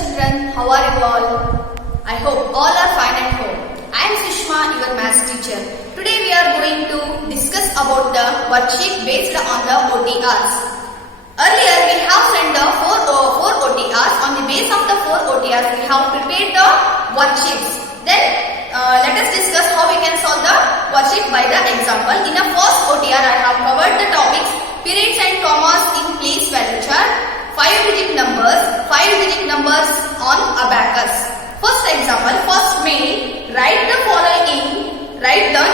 children, how are you all? I hope all are fine at home. I am Sushma, your maths teacher. Today we are going to discuss about the worksheet based on the OTRs. Earlier we have sent the four OTRs. On the base of the 4 OTRs we have prepared the worksheets. Then let us discuss how we can solve the worksheet by the example. In the first OTR I have covered the topics periods and commas in place value chart, 5-digit numbers on abacus. First example, first main, write the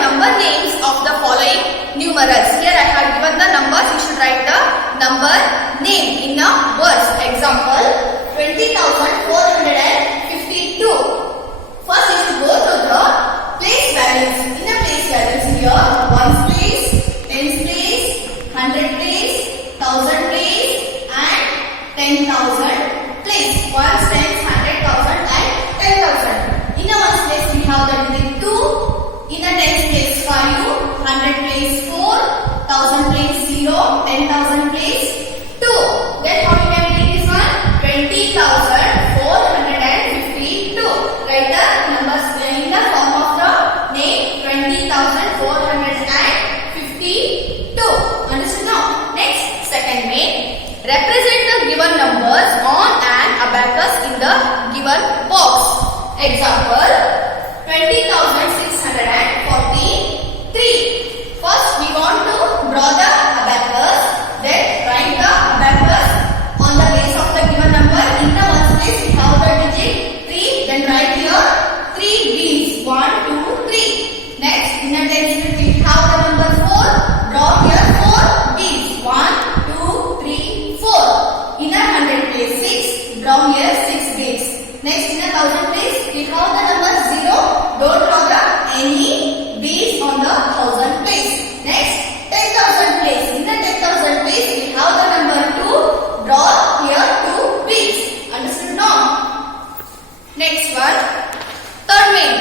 number names of the following numerals. Here I have given the numbers, you should write the number name in a words. Example, 20,452. First you should go to the place values. In the place values here, ones place, tens place, 100 place, 1000 place and 10,000 place. Ones, tens, 100,000 and 10,000. In the ones place we have the digit 2. In the tens place 5, 100 place 4, 1000 place 0, 10,000 place 2. Then how you can read this one? 20,452. Write the numbers in the form of the name 20,452. Understood now? Next, second main. Represent the given numbers on an abacus in the given box. Example, 20,643. First we want to draw the abacus. Then write the abacus on the base of the given number. In the ones place we have the digit 3. Then write here 3 beans. 1, 2, 3. Next, in the tens place we have the number 4. Draw here 4 beans. 1, 2, 3, 4. In the 100 place 6. Draw here 6 beans. Next, in the 1000 place we have the number 0. Don't draw the any beans on the 1000 place. Next, 10,000 place. In the 10,000 place we have the number 2. Draw here 2 beans. Understood now? Next one, third main.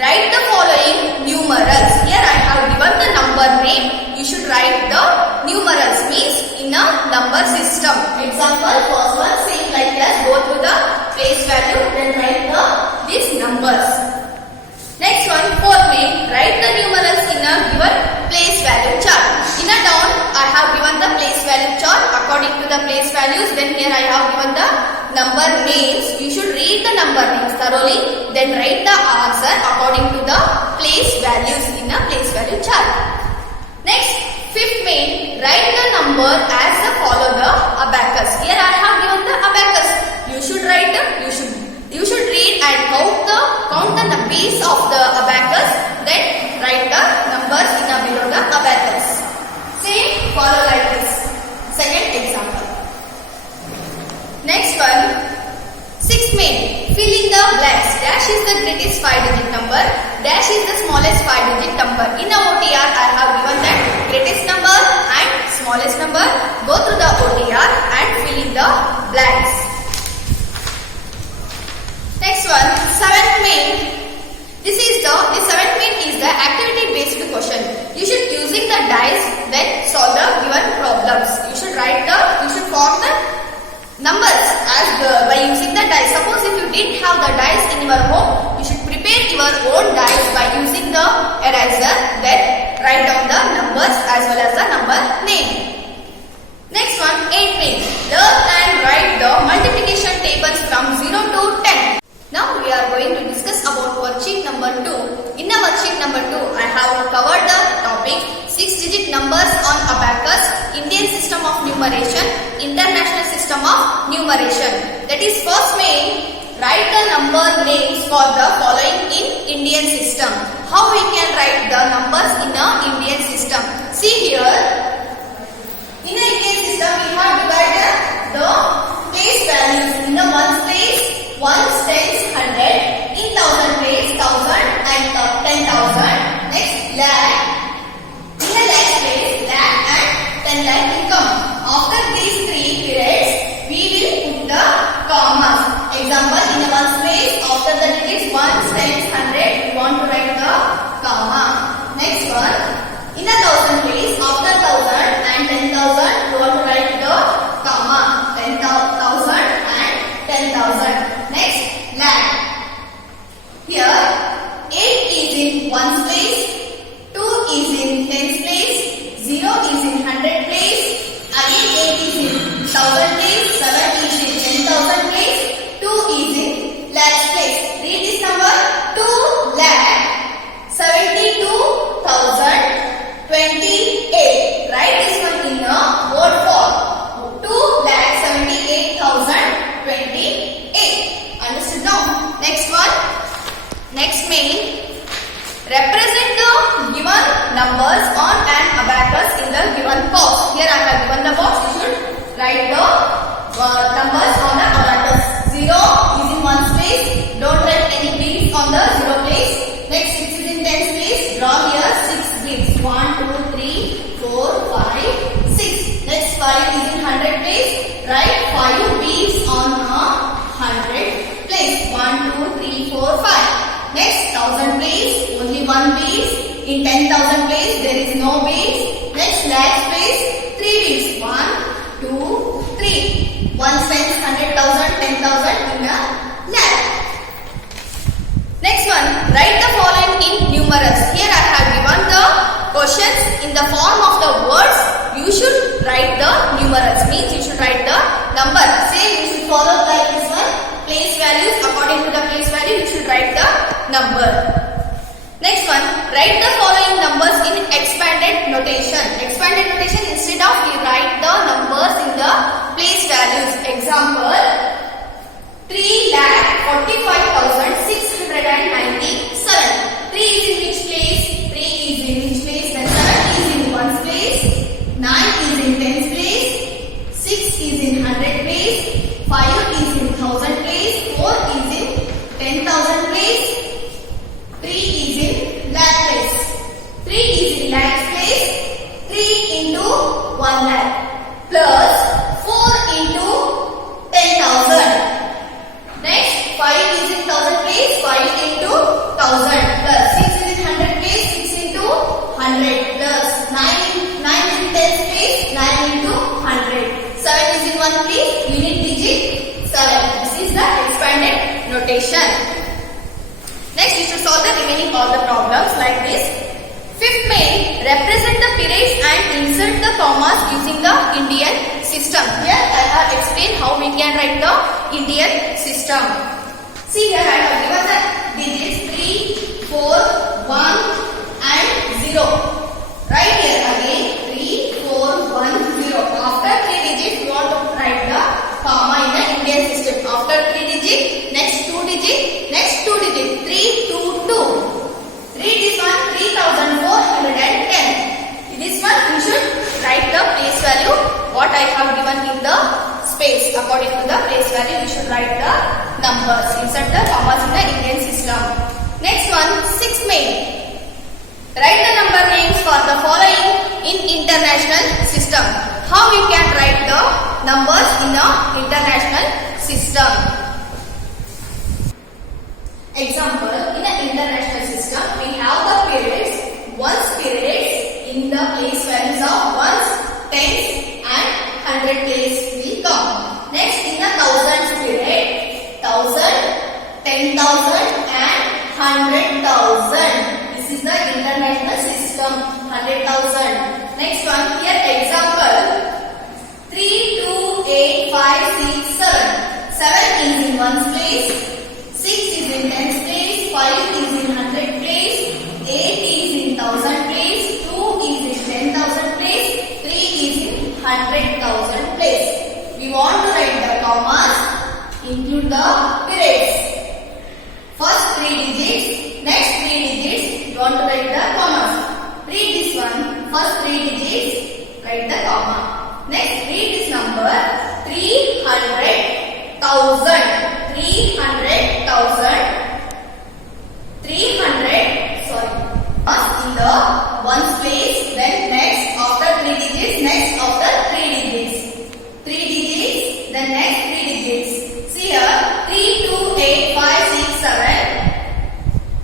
Write the following numerals. Here I have given the number name. You should write the numerals, means in a number system. Example, first one same like that. Go to the place value, then write these numbers. Next one, fourth main. Write the numerals in a given place value chart. In a down, I have given the place value chart according to the place values. Then here I have given the number names. You should read the number names thoroughly. Then write the answer according to the place values in a place value chart. Next, fifth main. Write the number as follow the abacus. Here I have given the abacus. You should write you should read and count the base of the abacus. Then write the numbers in the below the abacus. Same follow like this. Second example. Next one, sixth main. Fill in the blanks. Dash is the greatest 5-digit number. Dash is the smallest 5-digit number. In the OTR, I have given that greatest number and smallest number. Go through the OTR and fill in the blanks. Next one, seventh main. The seventh main is the activity-based question. You should using the dice then solve the given problems. You should form the numbers by using the dice. Suppose if you didn't have the dice in your home, you should prepare your own dice by using the eraser. Then write down the numbers as well as the number name. Next one, 8th main. Learn and write the multiplication tables from 0 to 10. Now we are going to discuss about worksheet number 2. In the worksheet number 2, I have covered the topic 6-digit numbers on abacus, Indian system of numeration, international system of numeration. That is first main, write the number names for the following in Indian system. How we can write the numbers in the Indian system? See here, in the Indian system we have divided the place values. In the ones place, ones, tens, 100. In 1000 place, 1000 and 10,000. Next, lakh. In the lakh place, lakh and 10 lakh will come. After these three periods, we will put the commas. Example, in the ones place, after the digits 1, 10, 100, we want to write the comma. Next one, in the 1000 place, after 1000 and 10,000, we want to write the comma. 10,000 and 10,000. thousand place, 7 is in 10,000 place, 2 is in lakhs place. Read this number, 2,72,028. Write this one in a word form. 2,78,028. Understood now? Next one. Next main. Represent the given numbers on an abacus in the given box. Here I have given the box. You should write the numbers on the abacus. 0 is in ones place. Don't write any beads on the 0 place. Next 6 is in tens place. Draw here 6 beads. 1, 2, 3, 4, 5, 6. Next 5 is in 100 place. Write 5 beads on a 100 place. 1, 2, 3, 4, 5. Next 1000 place. Only 1 beads. In 10,000 place there is no beads. Next lakhs place 3 beads. 1, 2, 3. 1 spends 100,000, 10,000 in a lakh. Next one, write the following in numerals. Here I have given the questions in the form of the words. You should write the numerals. Means you should write the number. Same you should follow like this one. Place values, according to the place value you should write the number. Next one, write the following numbers in expanded notation. Expanded notation, instead of we write the numbers in the place values. Example, 3,45,697. 3 is in which place? 3 is in which place? Then 7 is in ones place. 9 is in tens place. 6 is in 100 place. 5 is in 1000 place. 4 is in 10,000 place. 3 is in lakh place. 3 is in lakhs place. 3 into 1 lakh plus 4 into 10,000. Next 5 is in 1000 place. 5 into 1000 plus 6 is in 100 place. 6 into 100 plus 9 is in 10 place. 9 into 100. 7 is in 1 place. Unit digit 7. This is the expanded notation. Next, you should solve the remaining all the problems like this. Fifth main, represent the periods and insert the commas using the Indian system. Here I have explained how we can write the Indian system. See here I have given the digits 3, 4, 1 and 0. Right here again 3, 4, 1, 0. After 3 digits you want to write the comma in the Indian system. After 3 digits, next 2 digits, next 2 digits. 3, 2, 2. Read this one, 3,410. This one you should write the place value what I have given in the space. According to the place value you should write the numbers. Insert the commas in the Indian system. Next one, 6th main. Write the number names for the following in international system. How we can write the numbers in a international system? Example, in an international system, we have the periods. Ones periods in the place values of ones, tens and 100 place will come. Next, in the thousands period, 1000, 10,000 and 100,000. This is the international system, 100,000. Next one, here example, 3, 2, 8, 5, 6, 7. 7 is in ones place. 6 is in tens place, 5 is in 100 place, 8 is in 1000 place, 2 is in 10,000 place, 3 is in 100,000 place. We want to write the commas, include the periods. First 3 digits, next 3 digits, you want to write the commas. Read this one, first 3 digits, write the comma. Next read this number, 300,000. 300, sorry, in the ones place, then next after 3 digits, next after 3 digits. 3 digits, then next 3 digits. See here, 3, 2, 8, 5, 6, 7.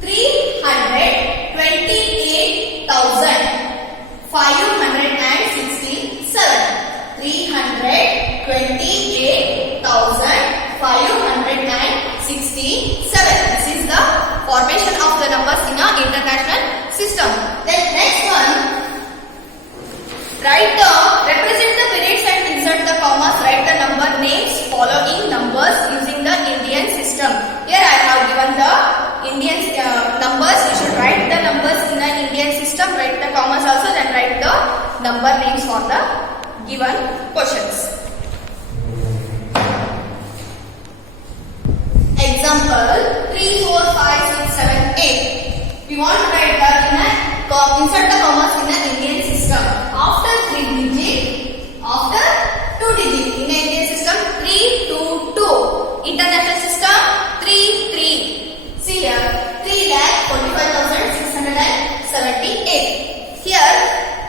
328,567. 328,567. This is the formation of the numbers in our international system. Then next one, represent the periods and insert the commas. Write the the Indian numbers. You should write the numbers in an Indian system, write the commas also, then write the number names for the given questions. Example 3, 4, 5, 6, 7, 8. We want to write the insert the commas in an Indian system. After 3 digit, after 2 digit. In an Indian system 3, 2, 2. International system 3, 3. See here 3,45,678. Here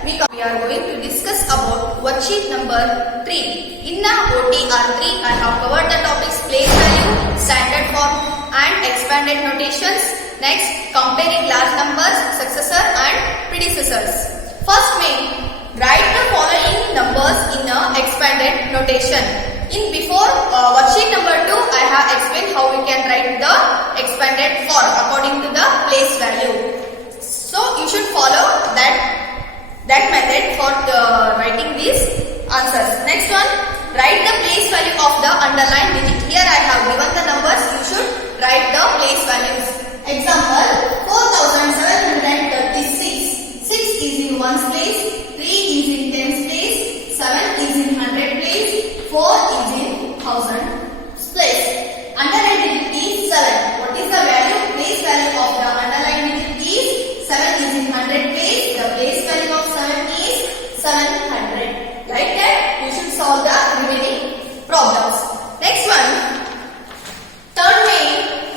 we are going to discuss about worksheet number 3. In the OTR3 I have covered the topics place value, standard form and expanded notations. Next, comparing large numbers, successor and predecessors. First main, write the following numbers in a expanded notation. In before worksheet number 2 I have explained how we can write the expanded form according to the place value. So you should follow that method for writing these answers. Next one, write the place value of the underlined digit. Here I have given the numbers, you should write the place values. Example 4736. 6 is in ones place, 3 is in tens place, 7 is in hundred place, 4 is in thousands place. Underlined digit is 7. What is the value? Place value of the underlined digit is 7 is in hundred place. The place value of 7 is 700. Like that, you should solve the remaining problems. Next one, third main,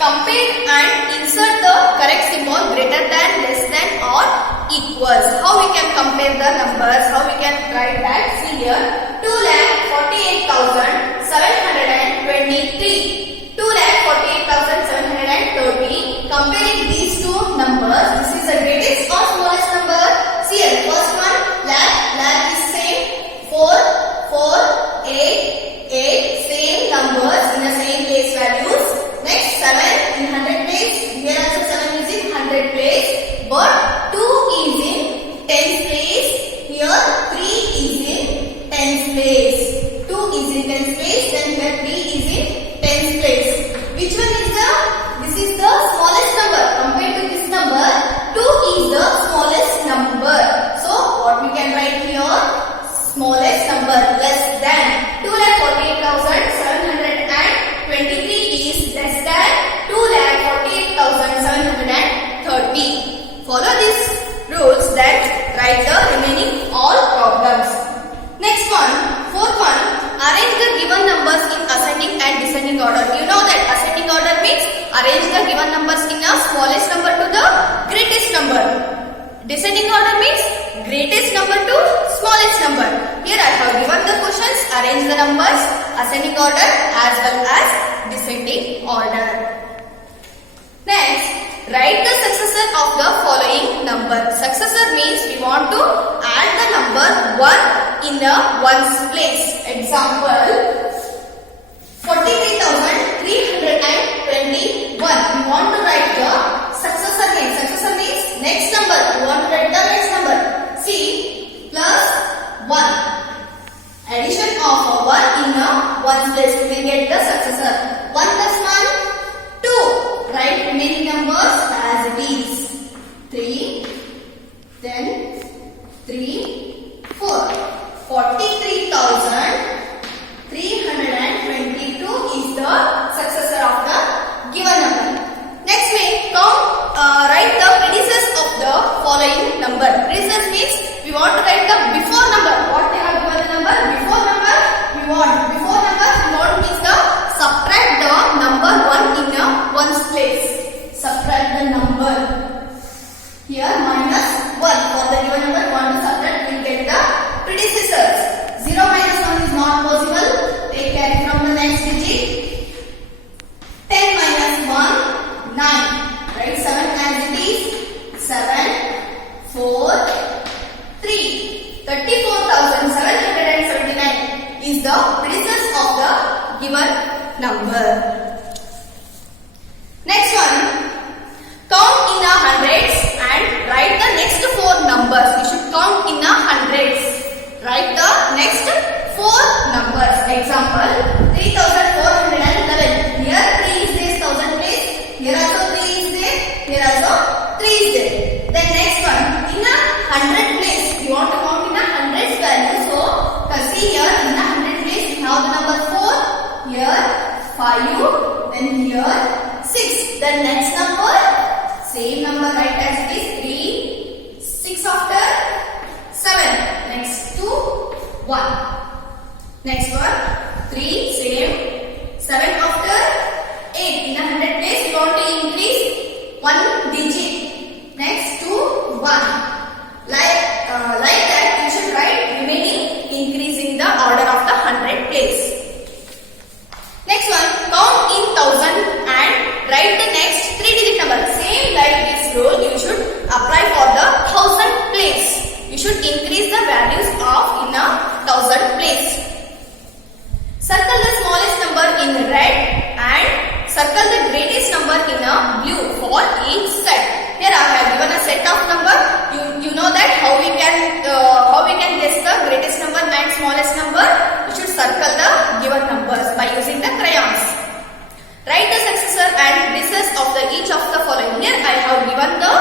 compare and insert the correct symbol greater than, less than or equals. How we can compare the numbers? How we can write that? See here, 2,48,723. 2,48,730. Comparing these two numbers, this is the greatest or smallest number? See here, first one, lakh is same, 4, 8, same numbers in the same place values. Next, 7 in 100 place, here also 7 is in 100 place, but 2 is in 10th place, here 3 is in 10th place. 2 is in 10th place, then here 3 is in 10th place. Which one is this is the smallest number. Compared to this number, 2 is the smallest number. So, what we can write here? Smallest number, less than. 2,48,723 is less than 2,48,730. Follow these rules that write the remaining all problems. Next one, fourth one, arrange the given numbers in ascending and descending order. You know that ascending order means arrange the given numbers in a smallest number to the greatest number. Descending order means greatest number to smallest number. Here I have given the questions, arrange the numbers ascending order as well as descending order. Next, write the successor of the following number. Successor means we want to add the number 1 in the ones place. Example 43,321. We want to write the successor name. Successor means next number. We want to write the next number. See, plus 1. Addition of 1 in the ones place. We will get the successor. 1 plus 1, 2. Write remaining numbers as it is. 3, then 3, 4. 43,322 is the successor of the given number. Next we write the predecessor of the following number. Predecessor means we want to write the before number. What they have given the number? Before number we want. Before number we want means the subtract the number 1 in the ones place. Subtract the number. Here minus 1. For the given number we want to subtract, we will get the predecessors. 0 minus 1 is not possible. Take carry from the next digit. 10 minus 1, 9. Write 7 as it is. 7, 4, 3. 34,779 is the predecessor of the given number. Next one. Count in the hundreds and write the next 4 numbers. You should count in the hundreds. Write the next 4 numbers. Example 3,411. Here 3 is this 1000 place, here 6. The next number, same number write as it is 3. 6 after 7. Next to 1. Next one 3 same. 7 after 8. In a 100 place we want to increase 1 digit. Next to 1. Like that you should write remaining increasing the order of the 100 place. Next one, count in 1000 and write the next 3 digit number. Same like this rule you should apply for the 1000 place. You should increase the values of in a 1000 place. Circle the smallest number in red and circle the greatest number in a blue for each set. Here I have given a set of number. You know that how we can guess the greatest number and smallest number. You should circle the given numbers by using the crayons. Write the successor and predecessor of the each of the following. Here I have given the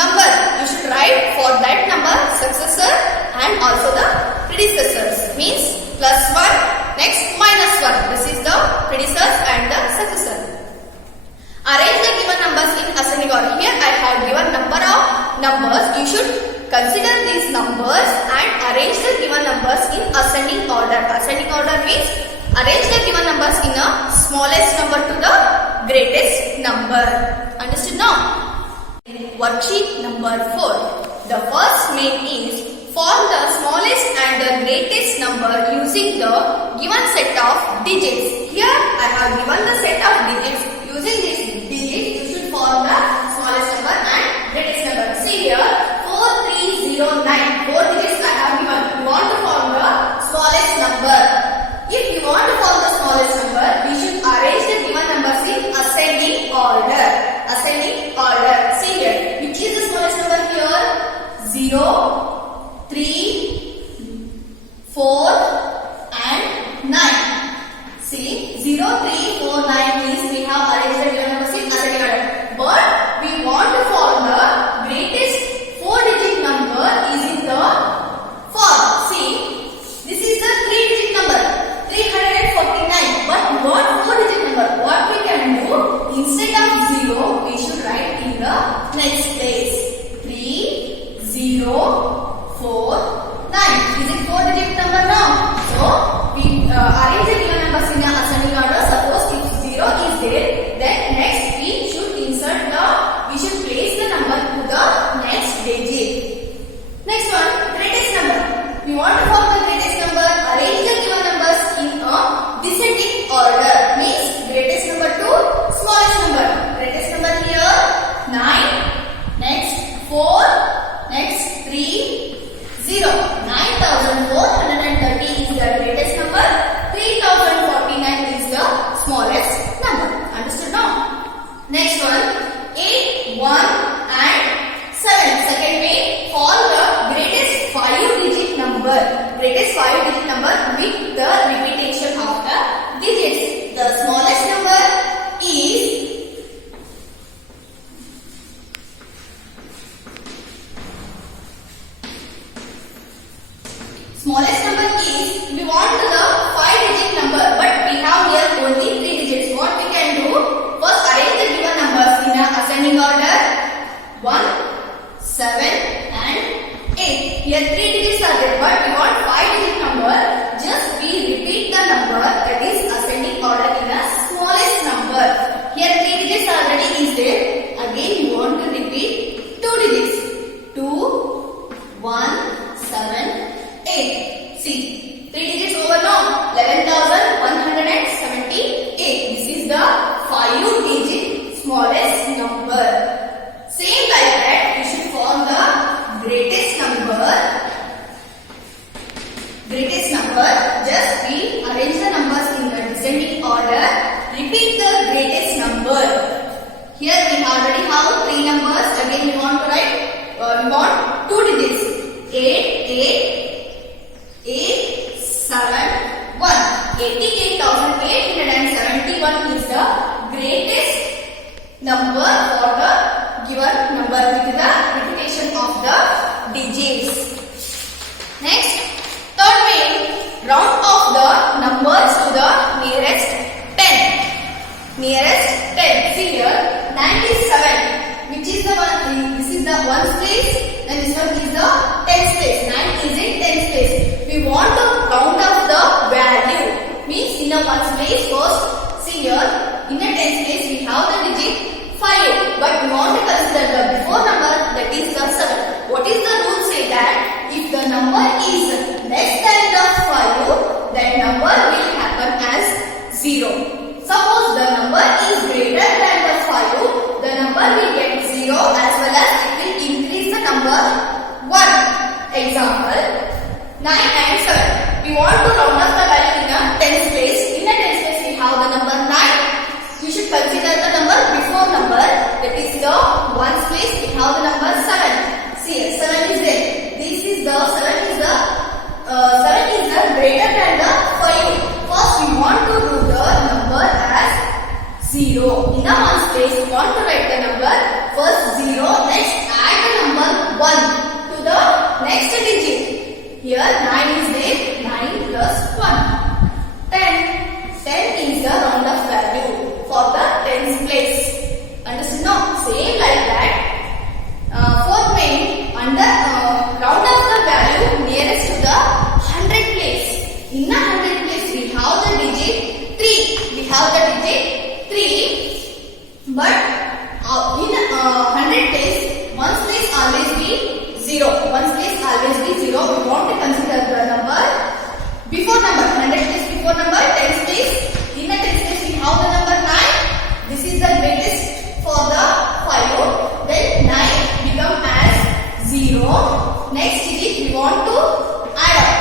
number. You should write for that number successor and also the predecessors. Means +1, next -1. This is the predecessor and the successor. Arrange the given numbers in ascending order. Here I have given number of numbers. You should consider these numbers and arrange the given numbers in ascending order. Ascending order means arrange the given numbers in a smallest number to the greatest number. Understood now? Worksheet number 4. The first main is form the smallest and the greatest number using the given set of digits. Here I have given the set of digits. Using this digit you should form the smallest number and greatest number. See here 4309. 4 digits I have given. You want to form the smallest number. If you want to form the smallest number, we should arrange the given numbers in ascending order. Ascending order. See here, which is the smallest number here? 0, 3, 4 and 9. See, 0, 3, 4, 9 means we have arranged the given numbers in ascending order. But we want to form the greatest 4-digit number is in the form. See, this is the 3-digit number. 349, but we want 4-digit number. What we can do, instead of 0, we should write in the next place 3, 0, 4, 9. Is it 4-digit number now? So we arrange the given numbers in the ascending order. Suppose if 0 is there, then next we should place the number to the next digit. Next one, greatest number. We want to form the greatest number. Arrange the given numbers in a descending order. Means greatest number to smallest number. Greatest number here 9. Next 4. Next 3. 0. 9430 is the greatest number. 3049 is the smallest number. Understood now? Next one 8, 1 and 7. Second way, form the greatest 5-digit number. Greatest 5-digit number with the repetition of the digits. The smallest number is we want the 5-digit number, but we have here only 3 digits. What we can do? First arrange the given numbers in a ascending order. 1, 7 and 8. Here 3 digits are there, but we want 5-digit number. Just we repeat the number that is ascending order in a smallest number. Here 3 digits already is there. Again we want to repeat 2 digits. 2, 1, 7, 8. See, 3 digits over now. 11,178. This is the 5-digit smallest number. Same like that, you should form the greatest number. Greatest number. Just we arrange the numbers in the descending order. Repeat the greatest number. Here we already have 3 numbers. Again we want to write. We want 2 digits. 88,7,1. 88,871 is the greatest number for the given number with the repetition of the digits. Next, third way, round off the numbers to the nearest 10. nearest 10. See here, 9 is 7. Which is the one? This is the ones place, and this one is the tens place. 9 is in tens place. We want to round off the value. Means in the ones place first. See here, in the tens place we have the digit 5, but we want to consider the before number, that is the 7. What is the rule? Say that if the number is less than the 5, that number will happen as 0. Suppose the number is greater than the 5, the number will get 0 as well as it will increase the number 1. Example, 9 and 7. We want to round off the value in a tens place. In a tens place we have the number 9. We should consider the number before number, that is the ones place we have the number 7. See here, 7 is there. This is the 7 is the greater than the 5. First we want to do the number as 0. In the ones place we want to write the number first 0, next add the number 1 to the next digit. Here 9 is there, 9 plus 1. 10. 10 is the round off value for the tens place. Understood now? Same like that. Fourth main, under round off the value nearest to the 100 place. In the 100 place we have the digit 3. We have the digit 3. But in 100 place, ones place always be 0. Ones place always be 0. We want to consider the number before number. 100 place before number, tens place. In the tens place we have the number 9. This is the greatest for the 5. Then 9 become as 0. Next digit we want to add up.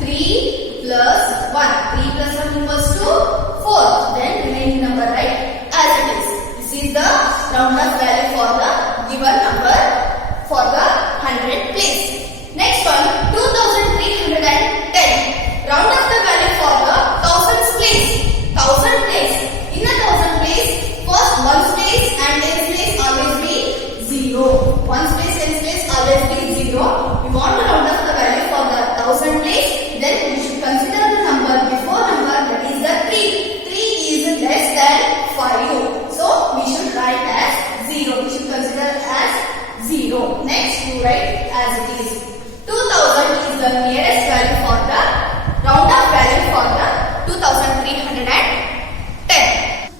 3 plus 1. 3 plus 1 equals to 4. Then remaining number right as it is. This is the round off value for the given number for the 100 place. Next one, 2310. Round off the value for the thousands place. 1000 place. In the 1000 place, first ones place and tens place always be 0. Ones place, tens place always be 0. We want to round off the value for the 1000 place. Then we should consider the number before number, that is the 3. 3 is less than 5. So we should write as 0. We should consider as 0. Next you write as it is. 2000 is the nearest value for the round off value for the 2310.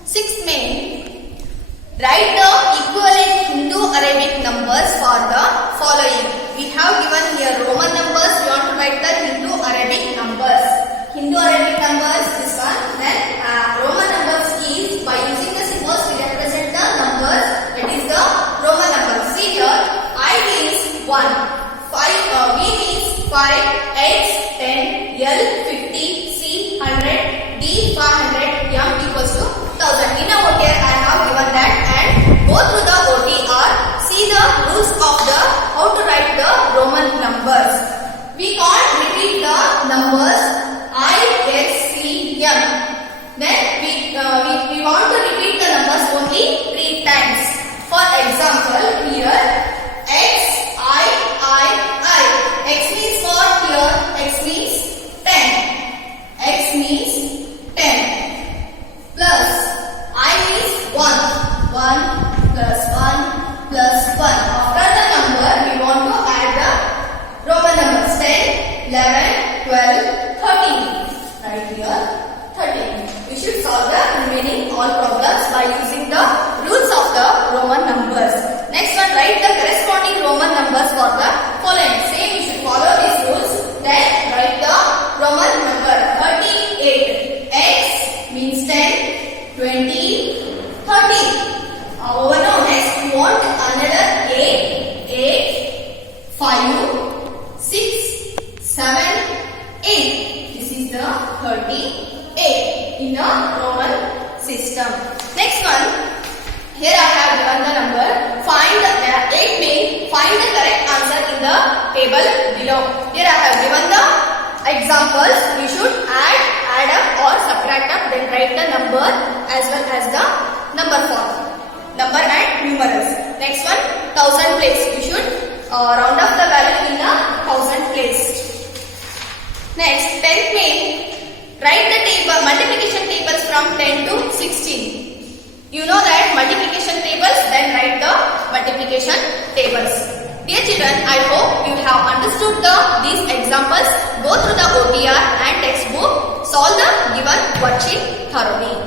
Sixth main, write the equivalent Hindu-Arabic numbers for the following. We have given here Roman numbers. We want to write the Hindu-Arabic numbers. Hindu-Arabic numbers, this one. Then Roman numbers is by using the symbols we represent the numbers. That is the Roman numbers. See here, I means 1, 5, V means 5, X 10, L 50, C 100, D 500, M equals to 1000. In a OTR I have given that, and go through the OTR, see the rules of the how to write the Roman numbers. We can't repeat the numbers I, X, C, M. Then we want to repeat the numbers only 3 times. For example, here X, I. X means what here? X means 10. X means 10. Plus I means 1. 1 plus 1 plus 1. After the number we want to add the Roman numbers. 10, 11, 12, 13. Right here 13. We should solve the remaining all problems by using the rules of the Roman numbers. Next one, write the corresponding Roman numbers for the following. Same, you should follow these rules. Then write the Roman number 38. X means 10, 20, 30. Over now, next we want another 8, 5, 6, 7, 8. This is the 38 in a Roman system. Next one, here I have given the number. Find the 8 main. Find the correct answer in the table below. Here I have given the examples. We should add up or subtract up. Then write the number as well as the number form. Number and numerals. Next one, 1000 place. We should round off the value in a 1000 place. Next, 10th main. Write the table multiplication tables from 10 to 16. You know that multiplication tables, then write the multiplication tables. Dear children, I hope you have understood these examples. Go through the OTR and textbook. Solve the given worksheet thoroughly.